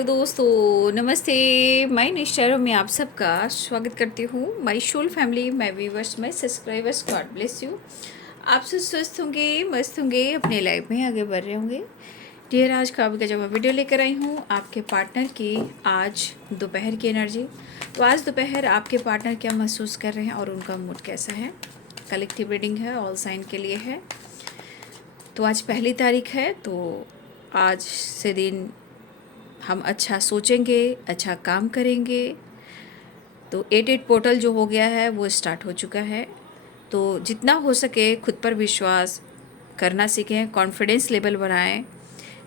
Hello दोस्तों, नमस्ते। मैं निश्चर में आप सबका स्वागत करती हूँ। My whole family, my viewers, my subscribers, god bless you. आप सब स्वस्थ होंगे, मस्त होंगे, अपने लाइफ में आगे बढ़ रहे होंगे। डियर, आज का जब मैं वीडियो लेकर आई हूँ आपके पार्टनर की आज दोपहर की एनर्जी। तो आज दोपहर आपके पार्टनर क्या महसूस कर रहे हैं और उनका मूड कैसा है। कलेक्टिव रीडिंग है, ऑल साइन के लिए है। तो आज 1 तारीख है, तो आज से दिन हम अच्छा सोचेंगे, अच्छा काम करेंगे। तो 88 पोर्टल जो हो गया है वो स्टार्ट हो चुका है। तो जितना हो सके खुद पर विश्वास करना सीखें, कॉन्फिडेंस लेवल बढ़ाएं,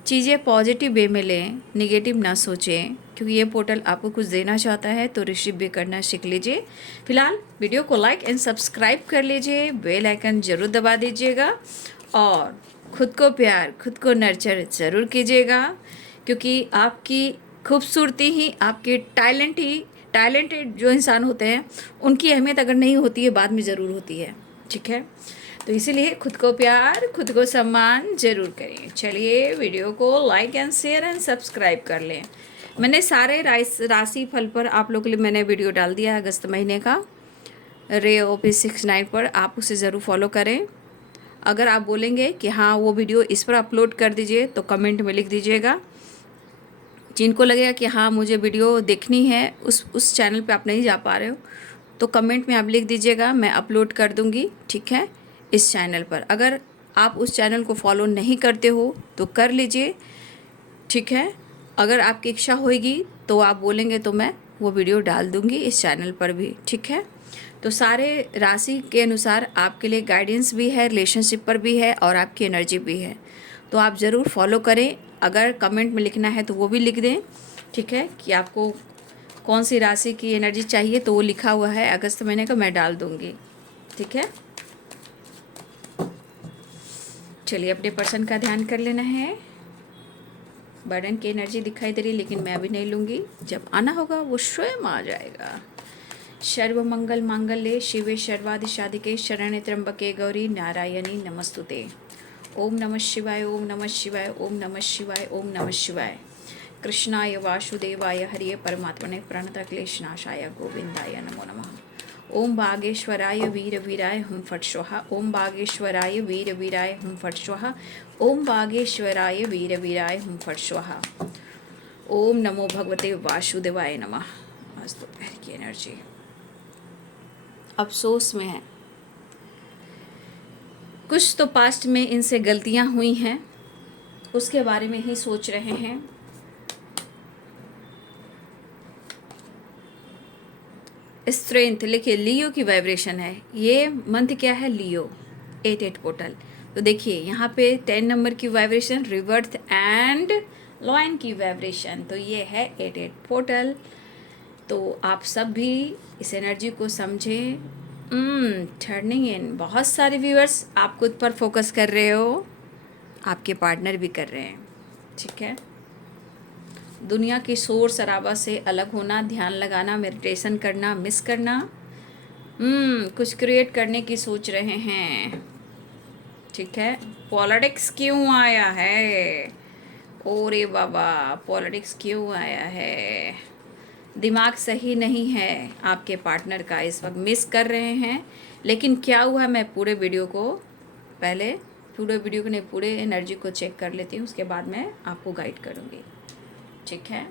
चीज़ें पॉजिटिव वे में लें, निगेटिव ना सोचें, क्योंकि ये पोर्टल आपको कुछ देना चाहता है तो रिसीव भी करना सीख लीजिए। फिलहाल वीडियो को लाइक एंड सब्सक्राइब कर लीजिए, बेल आइकन ज़रूर दबा दीजिएगा और खुद को प्यार, खुद को नर्चर ज़रूर कीजिएगा, क्योंकि आपकी खूबसूरती ही, आपके टैलेंटेड जो इंसान होते हैं उनकी अहमियत अगर नहीं होती है बाद में ज़रूर होती है। ठीक है, तो इसीलिए खुद को प्यार, खुद को सम्मान ज़रूर करें। चलिए वीडियो को like and share and subscribe कर लें। मैंने सारे राशि फल पर आप लोगों के लिए मैंने वीडियो डाल दिया है अगस्त महीने का, रे OP69 पर। आप उसे ज़रूर फॉलो करें। अगर आप बोलेंगे कि हाँ वो वीडियो इस पर अपलोड कर दीजिए तो कमेंट में लिख दीजिएगा। जिनको लगेगा कि हाँ मुझे वीडियो देखनी है, उस चैनल पे आप नहीं जा पा रहे हो, तो कमेंट में आप लिख दीजिएगा, मैं अपलोड कर दूँगी। ठीक है, इस चैनल पर। अगर आप उस चैनल को फॉलो नहीं करते हो तो कर लीजिए। ठीक है, अगर आपकी इच्छा होगी तो आप बोलेंगे तो मैं वो वीडियो डाल दूँगी इस चैनल पर भी। ठीक है, तो सारे राशि के अनुसार आपके लिए गाइडेंस भी है, रिलेशनशिप पर भी है और आपकी एनर्जी भी है। तो आप ज़रूर फॉलो करें। अगर कमेंट में लिखना है तो वो भी लिख दें। ठीक है, कि आपको कौन सी राशि की एनर्जी चाहिए, तो वो लिखा हुआ है अगस्त महीने का, मैं डाल दूँगी। ठीक है, चलिए अपने पर्सन का ध्यान कर लेना है। बर्डन की एनर्जी दिखाई दे रही, लेकिन मैं अभी नहीं लूँगी। जब आना होगा वो स्वयं आ जाएगा। सर्व मंगल मांगल्ये शिवे सर्वादि साधिके शरण्ये त्र्यंबके गौरी नारायणी नमस्तुते। ओम नमः शिवाय, ओम नमः शिवाय, ओम नमः शिवाय, ओम नमः शिवाय। कृष्णाय वासुदेवाय हरिये परमात्मने प्रणतक्लेशनाशाय गोविंदाय नमो नमः। ओम बागेश्वराय वीर वीराय हुम फट स्वाहा। ओम बागेश्वराय वीर वीराय हुम फट स्वाहा। ओम बागेश्वराय वीर वीराय हुम फट स्वाहा। ओम नमो भगवते वासुदेवाय नमः। आज दोपहर की एनर्जी अफसोस में है। कुछ तो पास्ट में इनसे गलतियां हुई हैं, उसके बारे में ही सोच रहे हैं। स्ट्रेंथ लिखिए, लियो की वाइब्रेशन है। ये मंथ क्या है, लियो 88 पोर्टल। तो देखिए यहाँ पे 10 नंबर की वाइब्रेशन, रिवर्थ एंड लॉयन की वाइब्रेशन। तो ये है 88 पोर्टल। तो आप सब भी इस एनर्जी को समझें। टर्निंग इन, बहुत सारे व्यूअर्स आप खुद पर फोकस कर रहे हो, आपके पार्टनर भी कर रहे हैं। ठीक है, दुनिया की शोर शराबा से अलग होना, ध्यान लगाना, मेडिटेशन करना, मिस करना, कुछ क्रिएट करने की सोच रहे हैं। ठीक है, पॉलिटिक्स क्यों आया है, ओरे बाबा पॉलिटिक्स क्यों आया है। दिमाग सही नहीं है आपके पार्टनर का, इस वक्त मिस कर रहे हैं। लेकिन क्या हुआ, मैं पूरे वीडियो को नहीं, पूरे एनर्जी को चेक कर लेती हूँ, उसके बाद मैं आपको गाइड करूँगी। ठीक है,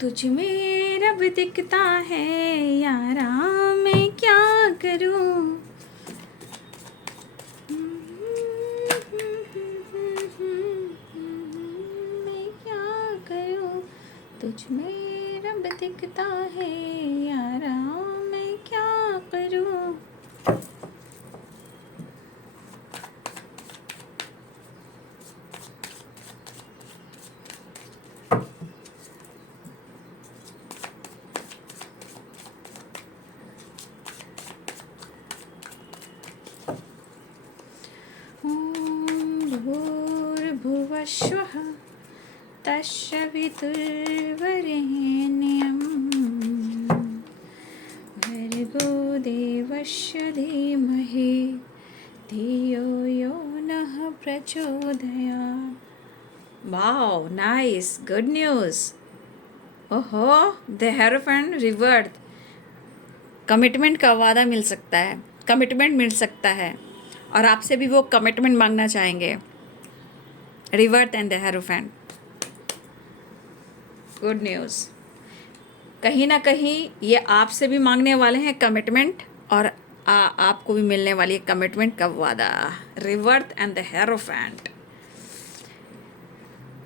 तुझ में रब दिखता है यारा, मैं क्या करूँ। मैं क्या करूँ, तुझ में रब दिखता है यारा, मैं क्या करूँ। भूर्भुवस्वः तस्य वितुर्वरेण्यं भर्गो देवस्य धीमहि धियो यो नः प्रचोदयात्। Wow nice, good news. ओहो, द हेरोफेंट रिवर्ट, कमिटमेंट का वादा मिल सकता है, कमिटमेंट मिल सकता है, और आपसे भी वो कमिटमेंट मांगना चाहेंगे। Revert and the hierophant, good news. कहीं ना कहीं ये आपसे भी मांगने वाले हैं कमिटमेंट, और आपको भी मिलने वाली है कमिटमेंट का वादा। Revert and the hierophant.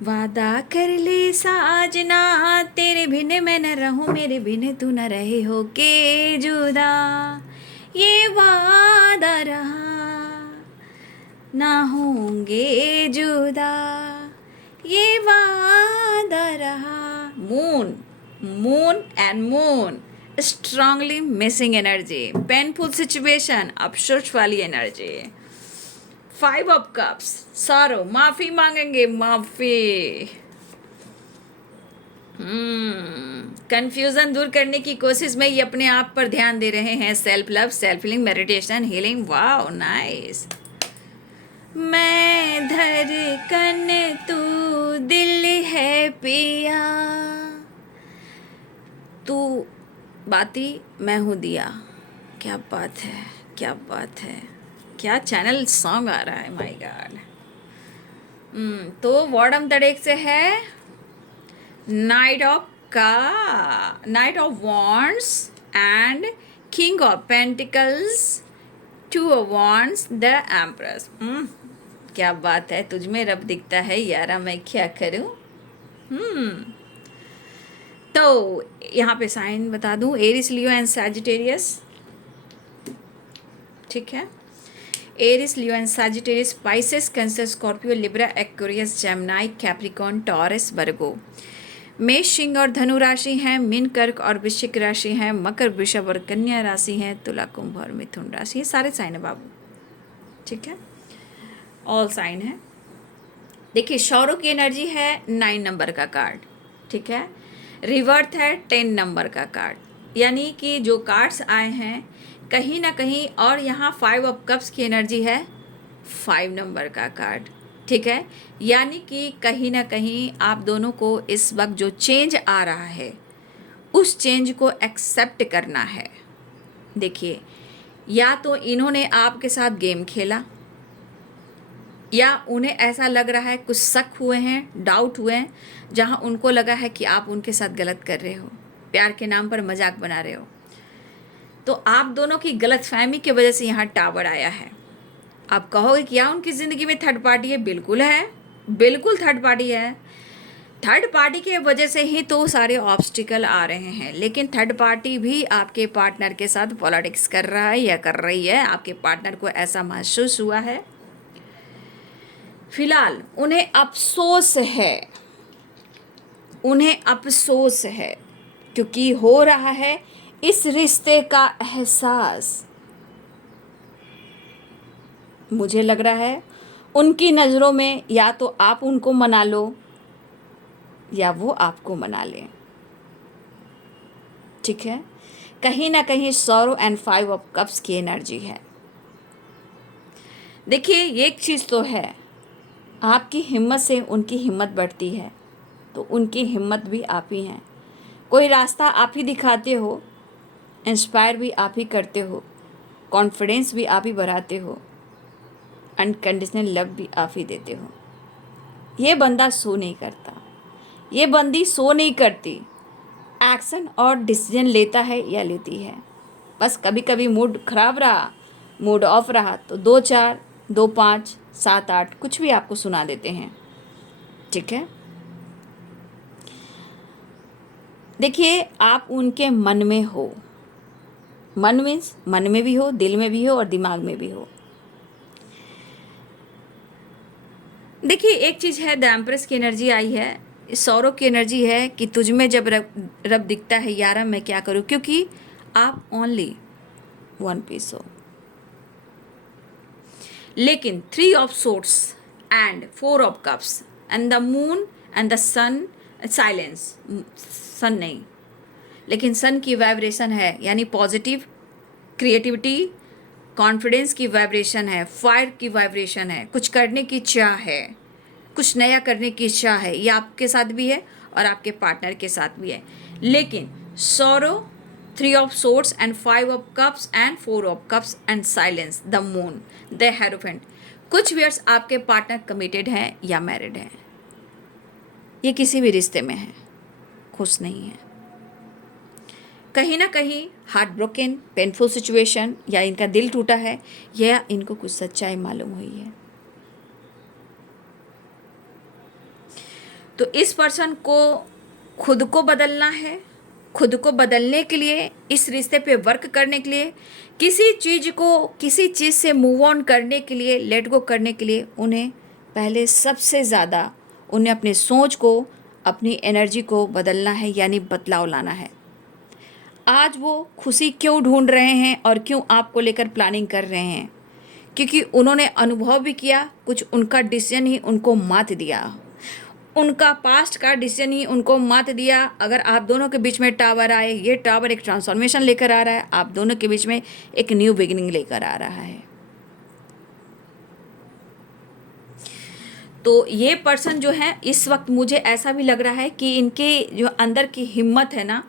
वादा कर ले साजना, तेरे बिन मैं न रहूं, मेरे बिन तू न रहे हो के जुदा, ये वादा रहा, ना होंगे जुदा, ये वादा रहा। Moon, moon and moon, strongly missing energy, painful situation, अफसोस वाली एनर्जी। 5 ऑफ कप्स, सॉरो, माफी मांगेंगे, माफी। कंफ्यूजन दूर करने की कोशिश में ये अपने आप पर ध्यान दे रहे हैं। Self love, self healing, meditation, healing, wow nice. मैं धड़कन तू दिल है पिया, तू बाती मैं हूँ दिया। क्या बात है, क्या बात है, क्या चैनल सॉन्ग आ रहा है, माय गॉड। तो वॉर्डम तड़ेक से है night of wands and king of pentacles, 2 of wands, the empress. क्या बात है, तुझ में रब दिखता है यारा, मैं क्या करूं। तो यहाँ पे साइन बता दूं, एरिस, लियो एंड सैजिटेरियस, ठीक है। Aries, Leo and Sagittarius, Pisces, cancer, Scorpio, Libra, Aquarius, Gemini, Capricorn, Taurus, Virgo. मेष, सिंह और धनु राशि हैं, मीन, कर्क और वृश्चिक राशि हैं, मकर, वृषभ और कन्या राशि हैं, तुला, कुंभ और मिथुन राशि। ये सारे साइन है बाबू, ठीक है, ऑल साइन है। देखिए शौरों की एनर्जी है 9 नंबर का कार्ड, ठीक है। रिवर्थ है 10 नंबर का कार्ड, यानी कि जो कार्ड्स आए हैं कहीं ना कहीं, और यहाँ 5 ऑफ कप्स की एनर्जी है 5 नंबर का कार्ड, ठीक है। यानी कि कहीं ना कहीं आप दोनों को इस वक्त जो चेंज आ रहा है उस चेंज को एक्सेप्ट करना है। देखिए, या तो इन्होंने आपके साथ गेम खेला, या उन्हें ऐसा लग रहा है, कुछ शक हुए हैं, डाउट हुए हैं, जहां उनको लगा है कि आप उनके साथ गलत कर रहे हो, प्यार के नाम पर मजाक बना रहे हो। तो आप दोनों की गलतफहमी की वजह से यहाँ टावर आया है। आप कहोगे क्या उनकी ज़िंदगी में थर्ड पार्टी है? बिल्कुल है, बिल्कुल थर्ड पार्टी है। थर्ड पार्टी के वजह से ही तो सारे ऑब्स्टिकल आ रहे हैं, लेकिन थर्ड पार्टी भी आपके पार्टनर के साथ पॉलिटिक्स कर रहा है या कर रही है, आपके पार्टनर को ऐसा महसूस हुआ है। फिलहाल उन्हें अफसोस है, उन्हें अफसोस है, क्योंकि हो रहा है इस रिश्ते का एहसास। मुझे लग रहा है उनकी नज़रों में या तो आप उनको मना लो या वो आपको मना लें, ठीक है। कहीं ना कहीं सॉरो एंड 5 ऑफ कप्स की एनर्जी है। देखिए एक चीज़ तो है, आपकी हिम्मत से उनकी हिम्मत बढ़ती है, तो उनकी हिम्मत भी आप ही हैं। कोई रास्ता आप ही दिखाते हो, इंस्पायर भी आप ही करते हो, कॉन्फिडेंस भी आप ही बढ़ाते हो, अनकंडीशनल लव भी आप ही देते हो। ये बंदा सो नहीं करता, ये बंदी सो नहीं करती, एक्शन और डिसीजन लेता है या लेती है। बस कभी कभी मूड खराब रहा, मूड ऑफ रहा, तो 2-4, 2-5, 7-8 कुछ भी आपको सुना देते हैं, ठीक है। देखिए आप उनके मन में हो, मन मीन्स मन में भी हो, दिल में भी हो और दिमाग में भी हो। देखिए एक चीज़ है, द एम्प्रेस की एनर्जी आई है, सौरव की एनर्जी है कि तुझ में जब रब दिखता है यारा मैं क्या करूँ, क्योंकि आप ओनली 1 पीस हो। लेकिन 3 of swords and 4 of cups and the moon and the sun, silence, sun नहीं, लेकिन सन की वाइब्रेशन है, यानी पॉजिटिव, क्रिएटिविटी, कॉन्फिडेंस की वाइब्रेशन है, फायर की वाइब्रेशन है, कुछ करने की चाह है, कुछ नया करने की इच्छा है, ये आपके साथ भी है और आपके पार्टनर के साथ भी है। लेकिन sorrow, 3 of swords and 5 of cups and 4 of cups and silence, the moon, the hierophant. कुछ व्यूअर्स आपके पार्टनर कमिटेड हैं या मैरिड हैं, ये किसी भी रिश्ते में है, खुश नहीं है, कहीं ना कहीं हार्ट ब्रोकन, पेनफुल सिचुएशन, या इनका दिल टूटा है, या इनको कुछ सच्चाई मालूम हुई है। तो इस पर्सन को खुद को बदलना है। खुद को बदलने के लिए, इस रिश्ते पे वर्क करने के लिए, किसी चीज़ से मूव ऑन करने के लिए, लेट गो करने के लिए, उन्हें पहले सबसे ज़्यादा उन्हें अपने सोच को, अपनी एनर्जी को बदलना है, यानी बदलाव लाना है। आज वो खुशी क्यों ढूंढ रहे हैं और क्यों आपको लेकर प्लानिंग कर रहे हैं? क्योंकि उन्होंने अनुभव भी किया, कुछ उनका डिसीजन ही उनको मात दिया, उनका पास्ट का डिसीजन ही उनको मात दिया। अगर आप दोनों के बीच में टावर आए, ये टावर एक ट्रांसफॉर्मेशन लेकर आ रहा है, आप दोनों के बीच में एक न्यू बिगिनिंग लेकर आ रहा है। तो ये पर्सन जो है, इस वक्त मुझे ऐसा भी लग रहा है कि इनके जो अंदर की हिम्मत है ना,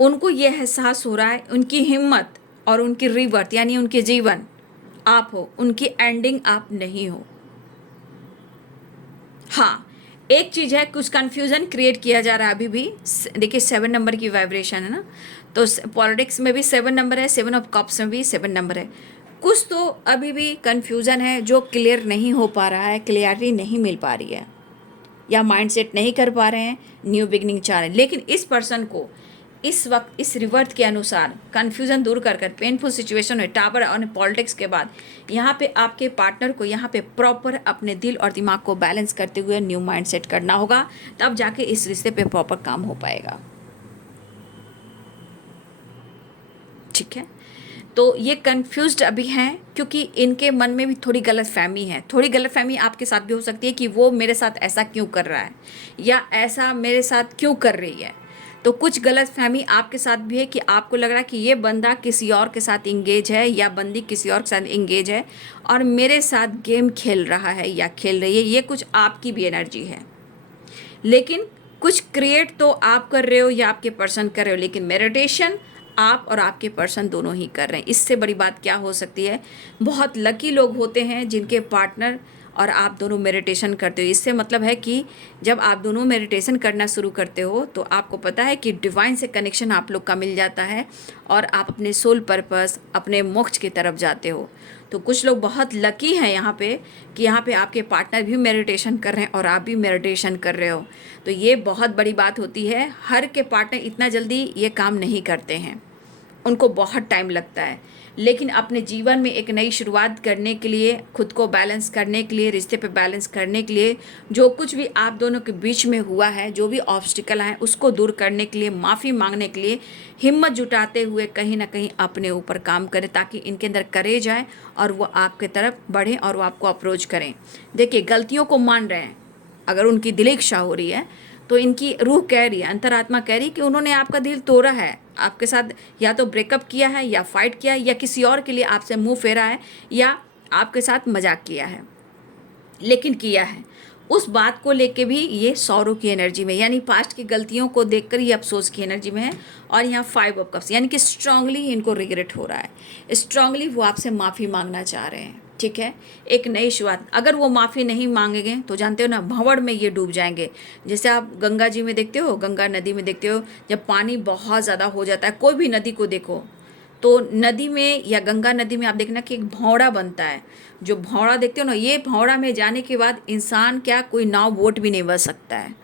उनको ये एहसास हो रहा है, उनकी हिम्मत और उनकी रिवर्थ, यानी उनके जीवन आप हो, उनकी एंडिंग आप नहीं हो। हाँ, एक चीज़ है, कुछ कन्फ्यूज़न क्रिएट किया जा रहा है अभी भी। देखिए 7 नंबर की वाइब्रेशन है ना, तो पॉलिटिक्स में भी 7 नंबर है, 7 ऑफ कप्स में भी 7 नंबर है। कुछ तो अभी भी कन्फ्यूज़न है जो क्लियर नहीं हो पा रहा है, क्लियरिटी नहीं मिल पा रही है, या माइंडसेट नहीं कर पा रहे हैं, न्यू बिगनिंग चाह रहे हैं। लेकिन इस पर्सन को इस वक्त इस रिवर्थ के अनुसार कन्फ्यूज़न दूर कर पेनफुल सिचुएशन में टावर और पॉलिटिक्स के बाद यहाँ पे आपके पार्टनर को यहाँ पे प्रॉपर अपने दिल और दिमाग को बैलेंस करते हुए न्यू माइंडसेट करना होगा, तब जाके इस रिश्ते पे प्रॉपर काम हो पाएगा। ठीक है, तो ये कंफ्यूज्ड अभी हैं क्योंकि इनके मन में भी थोड़ी गलतफहमी है। थोड़ी गलतफहमी आपके साथ भी हो सकती है कि वो मेरे साथ ऐसा क्यों कर रहा है, या ऐसा मेरे साथ क्यों कर रही है। तो कुछ गलतफहमी आपके साथ भी है कि आपको लग रहा है कि ये बंदा किसी और के साथ इंगेज है, या बंदी किसी और के साथ इंगेज है और मेरे साथ गेम खेल रहा है या खेल रही है। ये कुछ आपकी भी एनर्जी है, लेकिन कुछ क्रिएट तो आप कर रहे हो या आपके पर्सन कर रहे हो, लेकिन मेडिटेशन आप और आपके पर्सन दोनों ही कर रहे हैं। इससे बड़ी बात क्या हो सकती है? बहुत लकी लोग होते हैं जिनके पार्टनर और आप दोनों मेडिटेशन करते हो। इससे मतलब है कि जब आप दोनों मेडिटेशन करना शुरू करते हो तो आपको पता है कि डिवाइन से कनेक्शन आप लोग का मिल जाता है और आप अपने सोल पर्पस, अपने मोक्ष की तरफ जाते हो। तो कुछ लोग बहुत लकी हैं यहाँ पे कि यहाँ पे आपके पार्टनर भी मेडिटेशन कर रहे हैं और आप भी मेडिटेशन कर रहे हो। तो ये बहुत बड़ी बात होती है। हर के पार्टनर इतना जल्दी ये काम नहीं करते हैं, उनको बहुत टाइम लगता है। लेकिन अपने जीवन में एक नई शुरुआत करने के लिए, खुद को बैलेंस करने के लिए, रिश्ते पे बैलेंस करने के लिए, जो कुछ भी आप दोनों के बीच में हुआ है, जो भी ऑब्स्टिकल हैं उसको दूर करने के लिए, माफ़ी मांगने के लिए हिम्मत जुटाते हुए कहीं ना कहीं अपने ऊपर काम करें, ताकि इनके अंदर करेज आए और वो आपके तरफ बढ़ें और वो आपको अप्रोच करें। देखिए, गलतियों को मान रहे हैं, अगर उनकी दिल इच्छा हो रही है तो इनकी रूह कह रही है, अंतरात्मा कह रही है कि उन्होंने आपका दिल तोड़ा है, आपके साथ या तो ब्रेकअप किया है, या फाइट किया है, या किसी और के लिए आपसे मुंह फेरा है, या आपके साथ मजाक किया है। लेकिन किया है, उस बात को लेके भी ये सौरों की एनर्जी में, यानी पास्ट की गलतियों को देखकर ये अफसोस की एनर्जी में है। और यहाँ 5 ऑफ कप्स, यानी कि स्ट्रांगली इनको रिग्रेट हो रहा है, स्ट्रांगली वो आपसे माफ़ी मांगना चाह रहे हैं। ठीक है, एक नई शुरुआत। अगर वो माफ़ी नहीं मांगेंगे तो जानते हो ना, भंवड़ में ये डूब जाएंगे। जैसे आप गंगा जी में देखते हो, गंगा नदी में देखते हो, जब पानी बहुत ज़्यादा हो जाता है, कोई भी नदी को देखो तो नदी में या गंगा नदी में आप देखना कि एक भौंरा बनता है। जो भौंरा देखते हो ना, ये भौंरा में जाने के बाद इंसान क्या, कोई नाव बोट भी नहीं बच सकता है।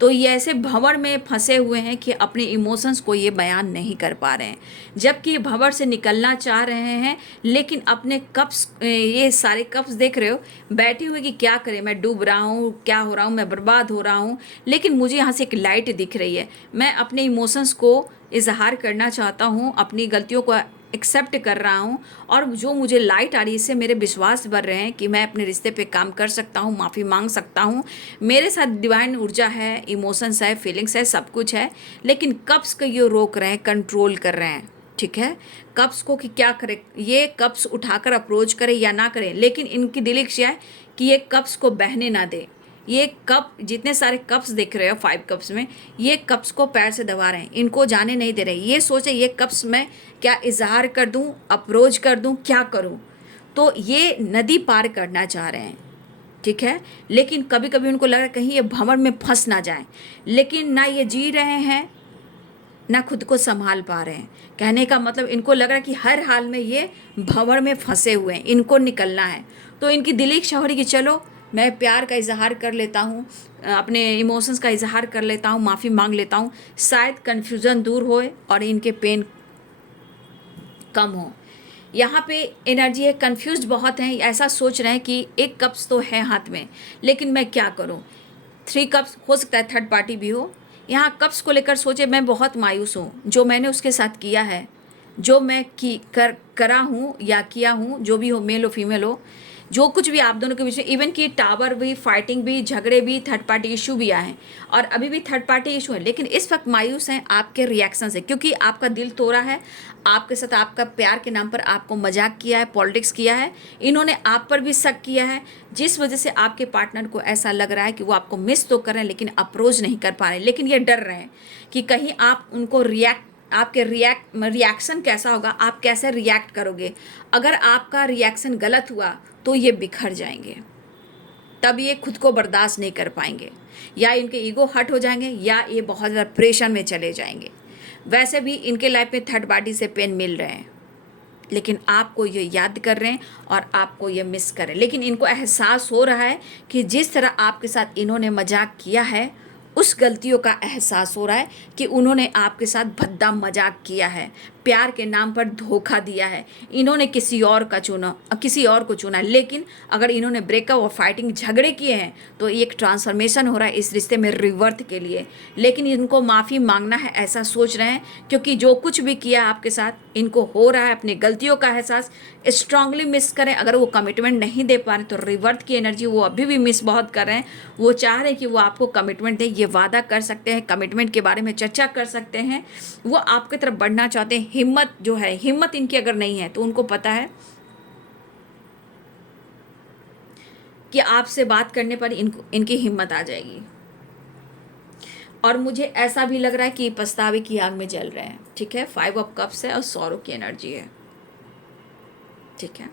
तो ये ऐसे भंवर में फंसे हुए हैं कि अपने इमोशंस को ये बयान नहीं कर पा रहे हैं, जबकि भंवर से निकलना चाह रहे हैं। लेकिन अपने कप्स, ये सारे कप्स देख रहे हो बैठे हुए कि क्या करें, मैं डूब रहा हूँ, क्या हो रहा हूँ, मैं बर्बाद हो रहा हूँ। लेकिन मुझे यहाँ से एक लाइट दिख रही है, मैं अपने इमोशंस को इजहार करना चाहता हूँ, अपनी गलतियों को एक्सेप्ट कर रहा हूँ, और जो मुझे लाइट आ रही है इससे मेरे विश्वास बढ़ रहे हैं कि मैं अपने रिश्ते पे काम कर सकता हूँ, माफ़ी मांग सकता हूँ। मेरे साथ डिवाइन ऊर्जा है, इमोशंस है, फीलिंग्स है, सब कुछ है। लेकिन कप्स को ये रोक रहे हैं, कंट्रोल कर रहे हैं। ठीक है, कप्स को कि क्या करे, ये कप्स उठाकर अप्रोच करे या ना करे, लेकिन इनकी दिल इच्छा है कि ये कप्स को बहने ना दे, ये कप, जितने सारे कप्स दिख रहे हो 5 कप्स में, ये कप्स को पैर से दबा रहे हैं, इनको जाने नहीं दे रहे। ये सोचे ये कप्स में क्या इजहार कर दूं, अप्रोच कर दूं, क्या करूं। तो ये नदी पार करना चाह रहे हैं, ठीक है। लेकिन कभी कभी उनको लग रहा है कहीं ये भंवर में फंस ना जाए, लेकिन ना ये जी रहे हैं ना खुद को संभाल पा रहे हैं। कहने का मतलब इनको लग रहा है कि हर हाल में ये भंवर में फंसे हुए हैं, इनको निकलना है। तो इनकी दिली इच्छा हो रही कि चलो मैं प्यार का इजहार कर लेता हूँ, अपने इमोशंस का इजहार कर लेता हूँ, माफ़ी मांग लेता हूँ, शायद कन्फ्यूज़न दूर होए और इनके पेन कम हो। यहाँ पे एनर्जी है, कंफ्यूज बहुत हैं, ऐसा सोच रहे हैं कि एक कप्स तो है हाथ में, लेकिन मैं क्या करूँ। 3 कप्स, हो सकता है थर्ड पार्टी भी हो। यहाँ कप्स को लेकर सोचे मैं बहुत मायूस हूँ, जो मैंने उसके साथ किया है, जो मैं करा हूँ या किया हूँ, जो भी हो, मेल हो फीमेल हो, जो कुछ भी आप दोनों के बीच में, इवन कि टावर भी, फाइटिंग भी, झगड़े भी, थर्ड पार्टी इशू भी आए हैं और अभी भी थर्ड पार्टी इशू है, लेकिन इस वक्त मायूस हैं आपके रिएक्शन से, क्योंकि आपका दिल तोड़ा है, आपके साथ आपका प्यार के नाम पर आपको मजाक किया है, पॉलिटिक्स किया है, इन्होंने आप पर भी शक किया है, जिस वजह से आपके पार्टनर को ऐसा लग रहा है कि वो आपको मिस तो कर रहे हैं लेकिन अप्रोच नहीं कर पा रहे हैं। लेकिन ये डर रहे हैं कि कहीं आप उनको आपके रिएक्शन कैसा होगा, आप कैसे रिएक्ट करोगे। अगर आपका रिएक्शन गलत हुआ तो ये बिखर जाएंगे, तब ये खुद को बर्दाश्त नहीं कर पाएंगे, या इनके ईगो हर्ट हो जाएंगे, या ये बहुत ज़्यादा प्रेशर में चले जाएंगे। वैसे भी इनके लाइफ में थर्ड पार्टी से पेन मिल रहे हैं, लेकिन आपको ये याद कर रहे हैं और आपको ये मिस कर रहे हैं। लेकिन इनको एहसास हो रहा है कि जिस तरह आपके साथ इन्होंने मजाक किया है, उस गलतियों का एहसास हो रहा है कि उन्होंने आपके साथ भद्दा मजाक किया है, प्यार के नाम पर धोखा दिया है, इन्होंने किसी और का चुना, किसी और को चुना। लेकिन अगर इन्होंने ब्रेकअप और फाइटिंग झगड़े किए हैं तो एक ट्रांसफॉर्मेशन हो रहा है इस रिश्ते में रिवर्थ के लिए। लेकिन इनको माफ़ी मांगना है, ऐसा सोच रहे हैं, क्योंकि जो कुछ भी किया आपके साथ इनको हो रहा है, अपनी गलतियों का एहसास स्ट्रांगली मिस करें। अगर वो कमिटमेंट नहीं दे पा रहे तो रिवर्थ की एनर्जी वो अभी भी मिस बहुत कर रहे हैं। वो चाह रहे हैं कि वो आपको कमिटमेंट दें, ये वादा कर सकते हैं, कमिटमेंट के बारे में चर्चा कर सकते हैं, वो आपकी तरफ बढ़ना चाहते हैं। हिम्मत जो है, हिम्मत इनकी अगर नहीं है तो उनको पता है कि आपसे बात करने पर इनकी हिम्मत आ जाएगी। और मुझे ऐसा भी लग रहा है कि पछतावे की आग में जल रहे हैं, ठीक है। 5 ऑफ कप्स है और सॉरो की एनर्जी है, ठीक है।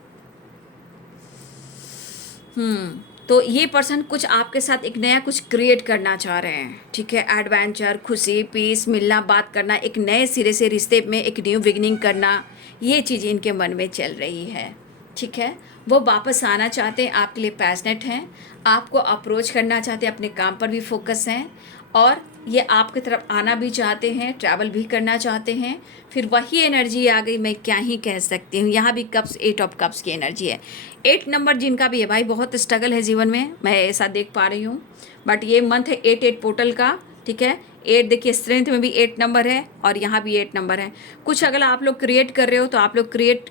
तो ये पर्सन कुछ आपके साथ एक नया कुछ क्रिएट करना चाह रहे हैं, ठीक है। एडवेंचर, खुशी, पीस, मिलना, बात करना, एक नए सिरे से रिश्ते में एक न्यू बिगिनिंग करना, ये चीज़ इनके मन में चल रही है, ठीक है। वो वापस आना चाहते हैं, आपके लिए पैशनेट हैं, आपको अप्रोच करना चाहते हैं, अपने काम पर भी फोकस हैं, और ये आपकी तरफ आना भी चाहते हैं, ट्रैवल भी करना चाहते हैं। फिर वही एनर्जी आ गई, मैं क्या ही कह सकती हूँ। यहाँ भी कप्स, 8 ऑफ कप्स की एनर्जी है। 8 नंबर जिनका भी है भाई, बहुत स्ट्रगल है जीवन में, मैं ऐसा देख पा रही हूँ। बट ये मंथ है 8 पोर्टल का, ठीक है। 8 देखिए, स्ट्रेंथ में भी 8 नंबर है और यहाँ भी 8 नंबर है। कुछ अगर आप लोग क्रिएट कर रहे हो तो आप लोग क्रिएट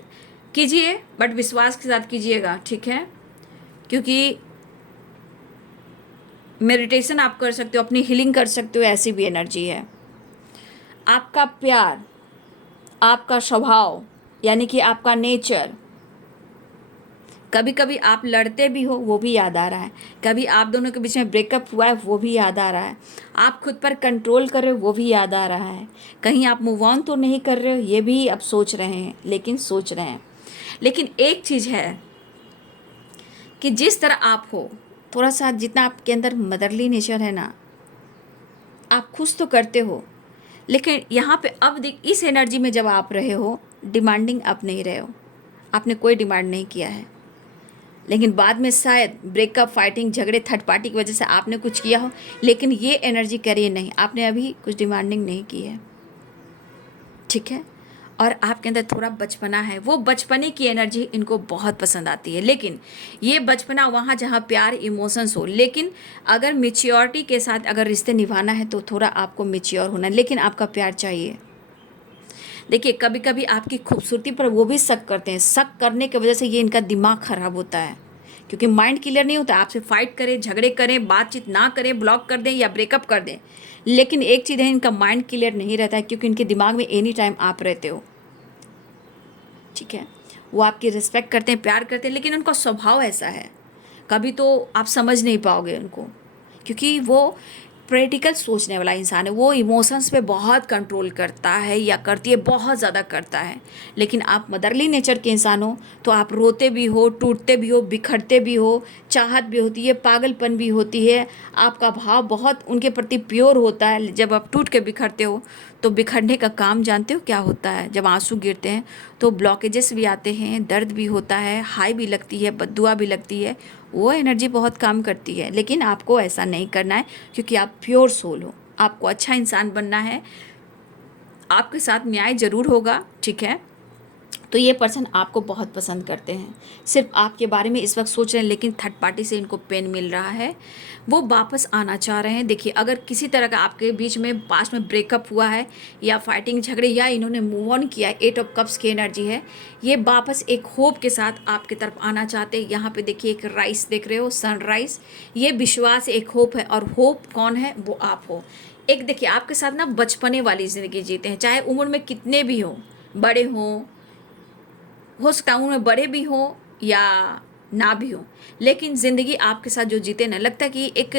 कीजिए, बट विश्वास के साथ कीजिएगा, ठीक है। क्योंकि मेडिटेशन आप कर सकते हो, अपनी हीलिंग कर सकते हो, ऐसी भी एनर्जी है। आपका प्यार, आपका स्वभाव, यानी कि आपका नेचर, कभी कभी आप लड़ते भी हो वो भी याद आ रहा है, कभी आप दोनों के बीच में ब्रेकअप हुआ है वो भी याद आ रहा है, आप खुद पर कंट्रोल कर रहे हो वो भी याद आ रहा है, कहीं आप मूव ऑन तो नहीं कर रहे हो ये भी अब सोच रहे हैं, लेकिन सोच रहे हैं। लेकिन एक चीज़ है कि जिस तरह आप हो, थोड़ा सा जितना आपके अंदर मदरली नेचर है ना, आप खुश तो करते हो, लेकिन यहाँ पे अब देख, इस एनर्जी में जब आप रहे हो, डिमांडिंग आप नहीं रहे हो, आपने कोई डिमांड नहीं किया है। लेकिन बाद में शायद ब्रेकअप, फाइटिंग, झगड़े, थर्ड पार्टी की वजह से आपने कुछ किया हो, लेकिन ये एनर्जी कह रही है नहीं, आपने अभी कुछ डिमांडिंग नहीं की है, ठीक है। और आपके अंदर थोड़ा बचपना है, वो बचपने की एनर्जी इनको बहुत पसंद आती है। लेकिन ये बचपना वहाँ जहाँ प्यार, इमोशंस हो, लेकिन अगर मेच्योरिटी के साथ अगर रिश्ते निभाना है तो थोड़ा आपको मेच्योर होना है, लेकिन आपका प्यार चाहिए। देखिए, कभी कभी आपकी खूबसूरती पर वो भी शक करते हैं, शक करने की वजह से ये इनका दिमाग ख़राब होता है, क्योंकि माइंड क्लियर नहीं होता। आपसे फाइट करें, झगड़े करें, बातचीत ना करें, ब्लॉक कर दें या ब्रेकअप कर दें, लेकिन एक चीज़ है, इनका माइंड क्लियर नहीं रहता है, क्योंकि इनके दिमाग में एनी टाइम आप रहते हो, ठीक है। वो आपकी रिस्पेक्ट करते हैं, प्यार करते हैं, लेकिन उनका स्वभाव ऐसा है, कभी तो आप समझ नहीं पाओगे उनको, क्योंकि वो प्रैक्टिकल सोचने वाला इंसान है, वो इमोशंस पे बहुत कंट्रोल करता है या करती है, बहुत ज़्यादा करता है। लेकिन आप मदरली नेचर के इंसान हो तो आप रोते भी हो, टूटते भी हो, बिखरते भी हो, चाहत भी होती है, पागलपन भी होती है, आपका भाव बहुत उनके प्रति प्योर होता है। जब आप टूट के बिखरते हो तो बिखरने का काम जानते हो क्या होता है? जब आंसू गिरते हैं तो ब्लॉकेजेस भी आते हैं, दर्द भी होता है, हाई भी लगती है, बद्दुआ भी लगती है, वो एनर्जी बहुत काम करती है। लेकिन आपको ऐसा नहीं करना है, क्योंकि आप प्योर सोल हो, आपको अच्छा इंसान बनना है। आपके साथ न्याय ज़रूर होगा, ठीक है? तो ये पर्सन आपको बहुत पसंद करते हैं, सिर्फ आपके बारे में इस वक्त सोच रहे हैं, लेकिन थर्ड पार्टी से इनको पेन मिल रहा है, वो वापस आना चाह रहे हैं। देखिए, अगर किसी तरह का आपके बीच में पास्ट में ब्रेकअप हुआ है या फाइटिंग झगड़े या इन्होंने मूव ऑन किया है, 8 ऑफ कप्स की एनर्जी है, ये वापस एक होप के साथ आपकी तरफ आना चाहते हैं। यहाँ पे देखिए एक राइस देख रहे हो, सनराइज, ये विश्वास, एक होप है। और होप कौन है? वो आप हो। एक देखिए, आपके साथ ना बचपने वाली ज़िंदगी जीते हैं, चाहे उम्र में कितने भी हों, बड़े हों, हो सकता है उनमें बड़े भी हों या ना भी हों, लेकिन ज़िंदगी आपके साथ जो जीते ना, लगता है कि एक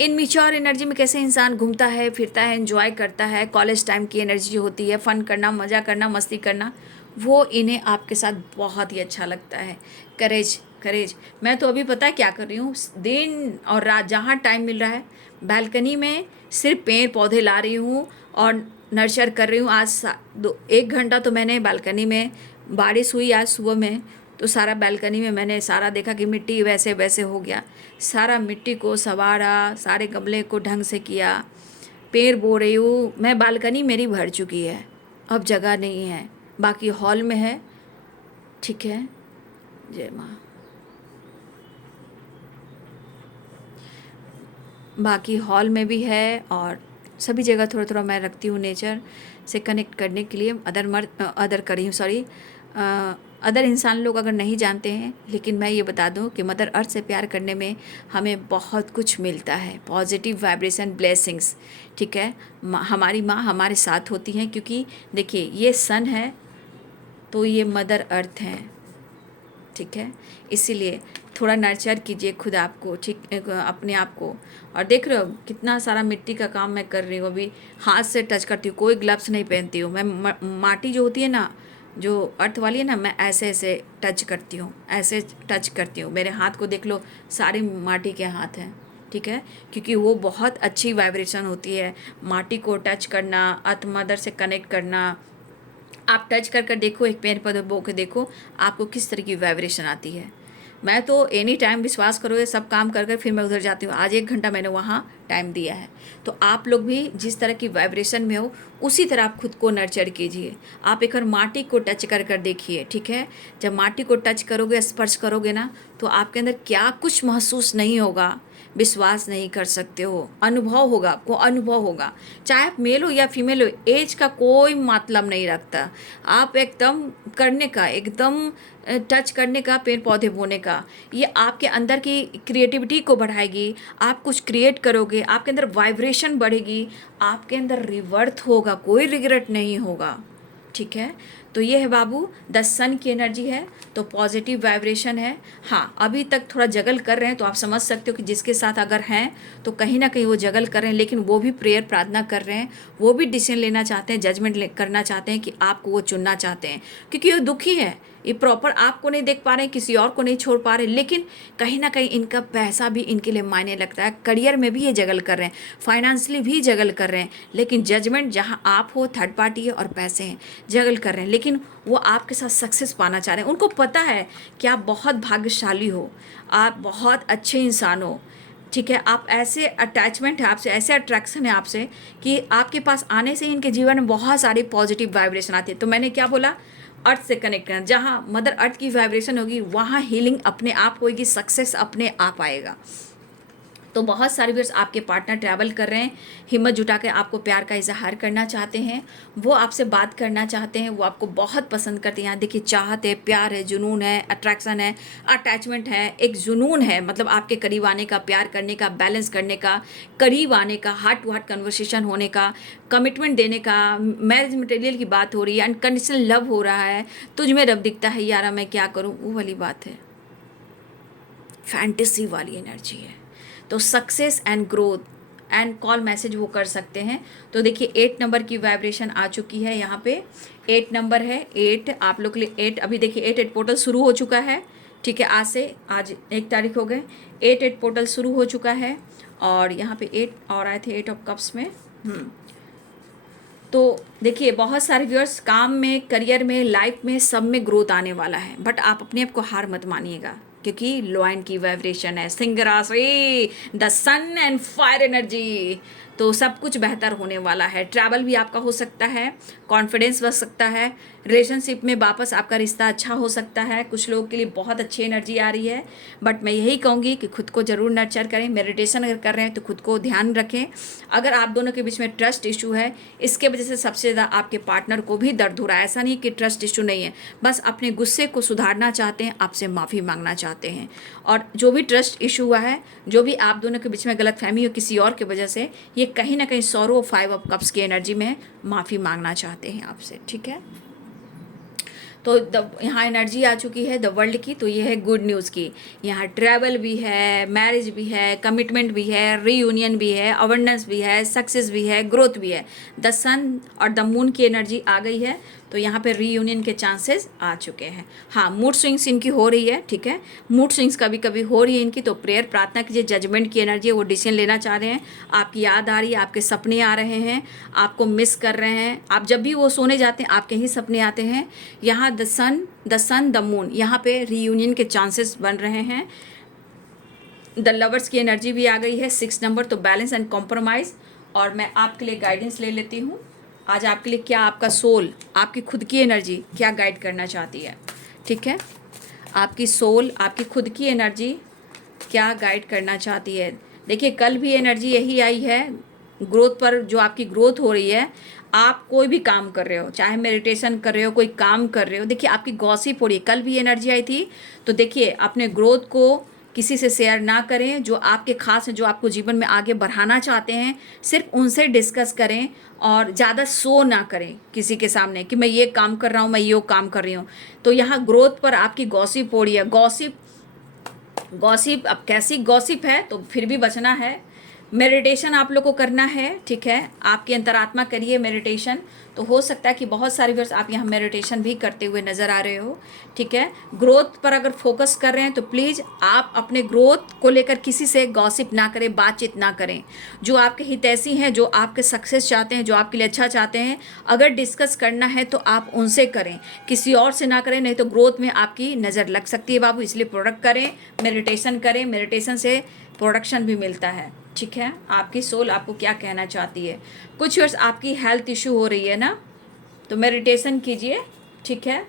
इनमिच्योर एनर्जी में कैसे इंसान घूमता है, फिरता है, एंजॉय करता है। कॉलेज टाइम की एनर्जी जो होती है, फ़न करना, मज़ा करना, मस्ती करना, वो इन्हें आपके साथ बहुत ही अच्छा लगता है। करेज, करेज। मैं तो अभी पता है क्या कर रही हूँ, दिन और रात जहाँ टाइम मिल रहा है, बालकनी में सिर्फ पेड़ पौधे ला रही हूँ और नर्चर कर रही हूँ। आज 1 घंटा तो मैंने बालकनी में, बारिश हुई आज सुबह में, तो सारा बालकनी में मैंने सारा देखा कि मिट्टी वैसे वैसे हो गया, सारा मिट्टी को संवारा, सारे गमले को ढंग से किया, पेड़ बो रही हूँ मैं। बालकनी मेरी भर चुकी है, अब जगह नहीं है, बाकी हॉल में है, ठीक है? जय माँ। बाकी हॉल में भी है और सभी जगह थोड़ा थोड़ा मैं रखती हूँ नेचर से कनेक्ट करने के लिए। अदर इंसान लोग अगर नहीं जानते हैं, लेकिन मैं ये बता दूं कि मदर अर्थ से प्यार करने में हमें बहुत कुछ मिलता है, पॉजिटिव वाइब्रेशन, ब्लेसिंग्स, ठीक है? हमारी माँ हमारे साथ होती हैं, क्योंकि देखिए ये सन है तो ये मदर अर्थ हैं, ठीक है? इसीलिए थोड़ा नर्चर कीजिए खुद आपको, ठीक, अपने आप को। और देख रहे हो कितना सारा मिट्टी का काम मैं कर रही हूँ, अभी हाथ से टच करती हूँ, कोई ग्लव्स नहीं पहनती हूँ मैं। माटी जो होती है ना, जो अर्थ वाली है ना, मैं ऐसे ऐसे टच करती हूँ, ऐसे टच करती हूँ। मेरे हाथ को देख लो, सारे माटी के हाथ हैं, ठीक है? क्योंकि वो बहुत अच्छी वाइब्रेशन होती है, माटी को टच करना, अर्थ मदर से कनेक्ट करना। आप टच कर कर देखो, एक पेड़ पौधे बो के देखो, आपको किस तरह की वाइब्रेशन आती है। मैं तो एनी टाइम, विश्वास करोगे, सब काम कर कर फिर मैं उधर जाती हूँ। आज 1 घंटा मैंने वहाँ टाइम दिया है। तो आप लोग भी जिस तरह की वाइब्रेशन में हो, उसी तरह आप खुद को नर्चर कीजिए। आप एक बार माटी को टच कर कर देखिए, ठीक है? जब माटी को टच करोगे, स्पर्श करोगे ना, तो आपके अंदर क्या कुछ महसूस नहीं होगा, विश्वास नहीं कर सकते हो। अनुभव होगा, आपको अनुभव होगा। चाहे आप मेल हो या फीमेल हो, एज का कोई मतलब नहीं रखता। आप एकदम करने का, एकदम टच करने का, पेड़ पौधे बोने का, ये आपके अंदर की क्रिएटिविटी को बढ़ाएगी। आप कुछ क्रिएट करोगे, आपके अंदर वाइब्रेशन बढ़ेगी, आपके अंदर रिवर्थ होगा, कोई रिग्रेट नहीं होगा, ठीक है? तो ये है बाबू, 10 सन की एनर्जी है, तो पॉजिटिव वाइब्रेशन है। हाँ, अभी तक थोड़ा जगल कर रहे हैं, तो आप समझ सकते हो कि जिसके साथ अगर हैं तो कहीं ना कहीं वो जगल कर रहे हैं, लेकिन वो भी प्रेयर प्रार्थना कर रहे हैं, वो भी डिसीजन लेना चाहते हैं, जजमेंट करना चाहते हैं कि आपको वो चुनना चाहते हैं, क्योंकि वो दुखी है। ये प्रॉपर आपको नहीं देख पा रहे हैं, किसी और को नहीं छोड़ पा रहे, लेकिन कहीं ना कहीं इनका पैसा भी इनके लिए मायने लगता है। करियर में भी ये जगल कर रहे हैं, फाइनेंशियली भी जगल कर रहे हैं, लेकिन जजमेंट जहाँ आप हो, थर्ड पार्टी है और पैसे हैं, जगल कर रहे हैं। लेकिन वो आपके साथ सक्सेस पाना चाह रहे हैं। उनको पता है कि आप बहुत भाग्यशाली हो, आप बहुत अच्छे इंसान हो, ठीक है? आप ऐसे अटैचमेंट है आपसे, ऐसे अट्रैक्शन है आपसे कि आपके पास आने से ही इनके जीवन में बहुत सारी पॉजिटिव वाइब्रेशन आती है। तो मैंने क्या बोला? अर्थ से कनेक्ट करना। जहाँ मदर अर्थ की वाइब्रेशन होगी, वहाँ हीलिंग अपने आप होगी, सक्सेस अपने आप आएगा। तो बहुत सारे व्यूअर्स आपके पार्टनर ट्रैवल कर रहे हैं, हिम्मत जुटा के आपको प्यार का इजहार करना चाहते हैं, वो आपसे बात करना चाहते हैं, वो आपको बहुत पसंद करते हैं। यहाँ देखिए, चाहत है, प्यार है, जुनून है, अट्रैक्शन है, अटैचमेंट है, एक जुनून है, मतलब आपके करीब आने का, प्यार करने का, बैलेंस करने का, करीब आने का, हार्ट टू हार्ट कन्वर्सेशन होने का, कमिटमेंट देने का, मैरिज मटेरियल की बात हो रही है, अनकंडीशनल लव हो रहा है, तुझ में रब दिखता है यारा मैं क्या करूँ, वो वाली बात है, फैंटेसी वाली एनर्जी है। तो success and growth and call message वो कर सकते हैं। तो देखिए 8 नंबर की वाइब्रेशन आ चुकी है यहाँ पे, 8 नंबर है, 8 आप लोग के लिए 8। अभी देखिए 8 पोर्टल शुरू हो चुका है, ठीक है, आज 1 तारीख हो गए, 8 पोर्टल शुरू हो चुका है। और यहाँ पे 8 और आए थे 8 ऑफ कप्स में। तो देखिए बहुत सारे व्यूअर्स, काम में, करियर में, लाइफ में, सब में ग्रोथ आने वाला है, बट आप अपने आप को हार मत मानिएगा, क्योंकि लॉयन की वाइब्रेशन है, सिंह राशि, the sun and fire energy. तो सब कुछ बेहतर होने वाला है। ट्रैवल भी आपका हो सकता है, कॉन्फिडेंस बढ़ सकता है, रिलेशनशिप में वापस आपका रिश्ता अच्छा हो सकता है। कुछ लोगों के लिए बहुत अच्छी एनर्जी आ रही है, बट मैं यही कहूँगी कि खुद को ज़रूर नर्चर करें। मेडिटेशन अगर कर रहे हैं तो खुद को ध्यान रखें। अगर आप दोनों के बीच में ट्रस्ट इशू है, इसके वजह से सबसे ज़्यादा आपके पार्टनर को भी दर्द हो रहा है। ऐसा नहीं कि ट्रस्ट इशू नहीं है, बस अपने गुस्से को सुधारना चाहते हैं, आपसे माफ़ी मांगना चाहते हैं। और जो भी ट्रस्ट इशू हुआ है, जो भी आप दोनों के बीच में गलतफहमी हो किसी और की वजह से, ये कहीं ना कहीं सौरो 5 ऑफ कप्स की एनर्जी में माफ़ी मांगना चाहते हैं आपसे, ठीक है। तो यहाँ एनर्जी आ चुकी है द वर्ल्ड की, तो ये है गुड न्यूज़ की। यहाँ ट्रैवल भी है, मैरिज भी है, कमिटमेंट भी है, रीयूनियन भी है, अवेंडेंस भी है, सक्सेस भी है, ग्रोथ भी है। द सन और द मून की एनर्जी आ गई है, तो यहाँ पे रीयूनियन के चांसेस आ चुके हैं। हाँ, मूड स्विंग्स इनकी हो रही है, ठीक है, मूड स्विंग्स कभी कभी हो रही है इनकी, तो प्रेयर प्रार्थना कीजिए। जजमेंट की एनर्जी है, वो डिसीजन लेना चाह रहे हैं, आपकी याद आ रही है, आपके सपने आ रहे हैं, आपको मिस कर रहे हैं। आप जब भी वो सोने जाते हैं आपके ही सपने आते हैं। यहाँ द सन द मून, यहाँ पे रीयूनियन के चांसेस बन रहे हैं। द लवर्स की एनर्जी भी आ गई है, 6 नंबर, तो बैलेंस एंड कॉम्प्रोमाइज़। और मैं आपके लिए गाइडेंस ले लेती हूँ आज आपके लिए, क्या आपका सोल, आपकी खुद की एनर्जी क्या गाइड करना चाहती है, ठीक है। आपकी सोल, आपकी खुद की एनर्जी क्या गाइड करना चाहती है। देखिए कल भी एनर्जी यही आई है, ग्रोथ पर, जो आपकी ग्रोथ हो रही है। आप कोई भी काम कर रहे हो, चाहे मेडिटेशन कर रहे हो, कोई काम कर रहे हो, देखिए आपकी गॉसिप हो रही है। कल भी एनर्जी आई थी, तो देखिए अपने ग्रोथ को किसी से शेयर ना करें। जो आपके खास हैं, जो आपको जीवन में आगे बढ़ाना चाहते हैं, सिर्फ उनसे डिस्कस करें। और ज़्यादा शो ना करें किसी के सामने कि मैं ये काम कर रहा हूँ, मैं ये काम कर रही हूँ। तो यहाँ ग्रोथ पर आपकी गॉसिप हो रही है। गॉसिप अब कैसी गॉसिप है, तो फिर भी बचना है। मेडिटेशन आप लोग को करना है, ठीक है, आपकी अंतरात्मा करिए मेडिटेशन। तो हो सकता है कि बहुत सारे वर्ष आप यहाँ मेडिटेशन भी करते हुए नज़र आ रहे हो, ठीक है। ग्रोथ पर अगर फोकस कर रहे हैं तो प्लीज़ आप अपने ग्रोथ को लेकर किसी से गॉसिप ना करें, बातचीत ना करें। जो आपके हितैषी हैं, जो आपके सक्सेस चाहते हैं, जो आपके लिए अच्छा चाहते हैं, अगर डिस्कस करना है तो आप उनसे करें, किसी और से ना करें, नहीं तो ग्रोथ में आपकी नज़र लग सकती है बाबू। इसलिए प्रोडक्ट करें, मेडिटेशन करें, मेडिटेशन से प्रोडक्शन भी मिलता है, ठीक है। आपकी सोल आपको क्या कहना चाहती है। कुछ वर्ष आपकी हेल्थ इशू हो रही है ना, तो मेडिटेशन कीजिए, ठीक है।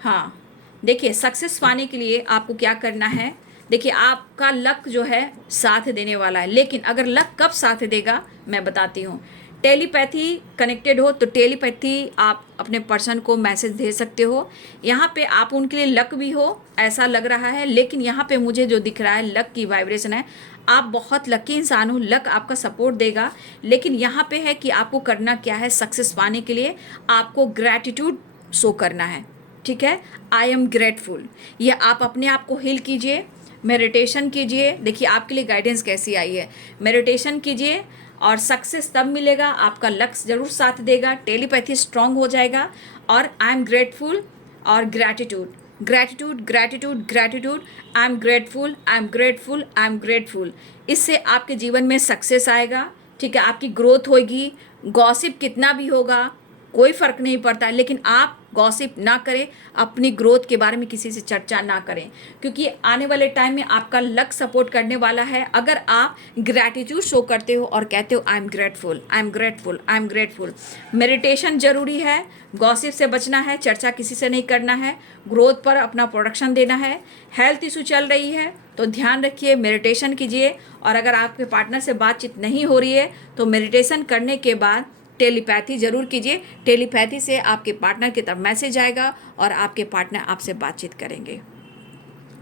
हाँ, देखिए सक्सेस पाने के लिए आपको क्या करना है। देखिए आपका लक जो है साथ देने वाला है, लेकिन अगर लक कब साथ देगा मैं बताती हूँ। टेलीपैथी कनेक्टेड हो तो टेलीपैथी आप अपने पर्सन को मैसेज दे सकते हो। यहाँ पे आप उनके लिए लक भी हो ऐसा लग रहा है, लेकिन यहाँ पे मुझे जो दिख रहा है लक की वाइब्रेशन है। आप बहुत लकी इंसान हो, लक आपका सपोर्ट देगा। लेकिन यहाँ पे है कि आपको करना क्या है, सक्सेस पाने के लिए आपको ग्रैटिट्यूड शो करना है, ठीक है। आई एम ग्रेटफुल, ये आप अपने आप को हील कीजिए, मेडिटेशन कीजिए। देखिए आपके लिए गाइडेंस कैसी आई है, मेडिटेशन कीजिए और सक्सेस तब मिलेगा, आपका लक्ष्य जरूर साथ देगा, टेलीपैथी स्ट्रांग हो जाएगा। और आई एम ग्रेटफुल और gratitude, gratitude gratitude gratitude, I am grateful I am grateful I am grateful. इससे आपके जीवन में सक्सेस आएगा, ठीक है, आपकी ग्रोथ होगी। गॉसिप कितना भी होगा कोई फ़र्क नहीं पड़ता, लेकिन आप गॉसिप ना करें, अपनी ग्रोथ के बारे में किसी से चर्चा ना करें, क्योंकि आने वाले टाइम में आपका लक सपोर्ट करने वाला है। अगर आप ग्रैटिट्यूड शो करते हो और कहते हो I am grateful I am grateful I am grateful. Meditation जरूरी है, गॉसिप से बचना है, चर्चा किसी से नहीं करना है, ग्रोथ पर अपना प्रोडक्शन देना है। हेल्थ इशू चल रही है तो ध्यान रखिए, मेडिटेशन कीजिए। और अगर आपके पार्टनर से बातचीत नहीं हो रही है तो मेडिटेशन करने के बाद टेलीपैथी जरूर कीजिए। टेलीपैथी से आपके पार्टनर की तरफ मैसेज आएगा और आपके पार्टनर आपसे बातचीत करेंगे,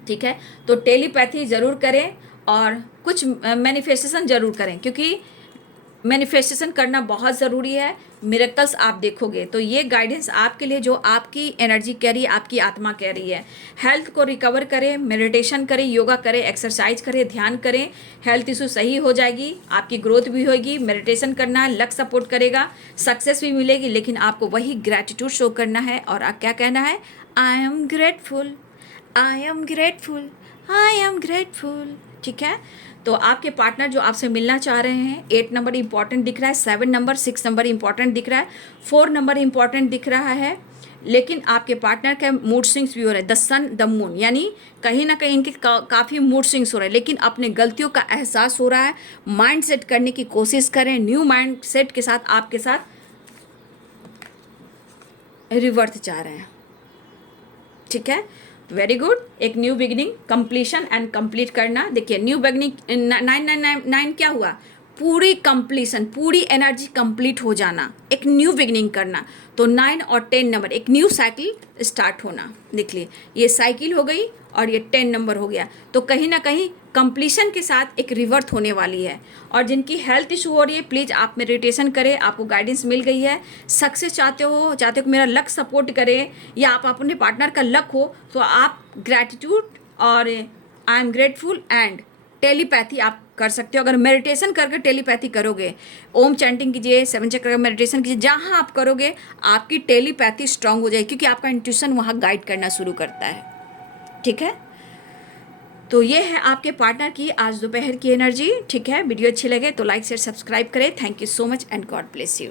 ठीक है। तो टेलीपैथी जरूर करें और कुछ मैनिफेस्टेशन जरूर करें, क्योंकि मैनिफेस्टेशन करना बहुत ज़रूरी है। मिरेकल्स आप देखोगे। तो ये गाइडेंस आपके लिए, जो आपकी एनर्जी कह रही है, आपकी आत्मा कह रही है। हेल्थ को रिकवर करें, मेडिटेशन करें, योगा करें, एक्सरसाइज करें, ध्यान करें, हेल्थ इशू सही हो जाएगी, आपकी ग्रोथ भी होगी। मेडिटेशन करना है, लक सपोर्ट करेगा, सक्सेस भी मिलेगी, लेकिन आपको वही ग्रैटिट्यूड शो करना है। और आप क्या कहना है? I am grateful, I am grateful, I am grateful. ठीक है। तो आपके पार्टनर जो आपसे मिलना चाह रहे हैं, 8 नंबर इंपॉर्टेंट दिख रहा है, 7 नंबर, 6 नंबर इंपॉर्टेंट दिख रहा है, 4 नंबर इंपॉर्टेंट दिख रहा है। लेकिन आपके पार्टनर के मूड स्विंग्स भी हो रहे हैं, द सन द मून, यानी कहीं ना कहीं इनके काफ़ी मूड स्विंग्स हो रहे हैं, लेकिन अपने गलतियों का एहसास हो रहा है। माइंड सेट करने की कोशिश करें, न्यू माइंड सेट के साथ आपके साथ रिवर्थ जा रहे हैं। ठीक है, वेरी गुड। एक new beginning, completion and complete करना। देखिए न्यू बिगिनिंग 999 क्या हुआ? पूरी कंप्लीशन, पूरी एनर्जी कंप्लीट हो जाना, एक न्यू बिगिनिंग करना। तो 9 और 10 नंबर, एक न्यू साइकिल स्टार्ट होना। देख लिए ये साइकिल हो गई और ये 10 नंबर हो गया। तो कहीं ना कहीं कंप्लीशन के साथ एक रिवर्थ होने वाली है। और जिनकी हेल्थ इशू हो रही है, प्लीज़ आप मेडिटेशन करें, आपको गाइडेंस मिल गई है। सक्सेस चाहते हो कि मेरा लक सपोर्ट करे, या आप अपने पार्टनर का लक हो, तो आप ग्रैटिट्यूड और I am grateful and telepathy आप कर सकते हो। अगर मेडिटेशन करके टेलीपैथी करोगे, ओम चैंटिंग कीजिए, 7 चक्र का मेडिटेशन कीजिए, जहाँ आप करोगे आपकी टेलीपैथी स्ट्रांग हो जाएगी, क्योंकि आपका इंट्यूशन वहाँ गाइड करना शुरू करता है। ठीक है। तो ये है आपके पार्टनर की आज दोपहर की एनर्जी। ठीक है, वीडियो अच्छी लगे तो लाइक शेयर सब्सक्राइब करें। Thank you so much and God bless you.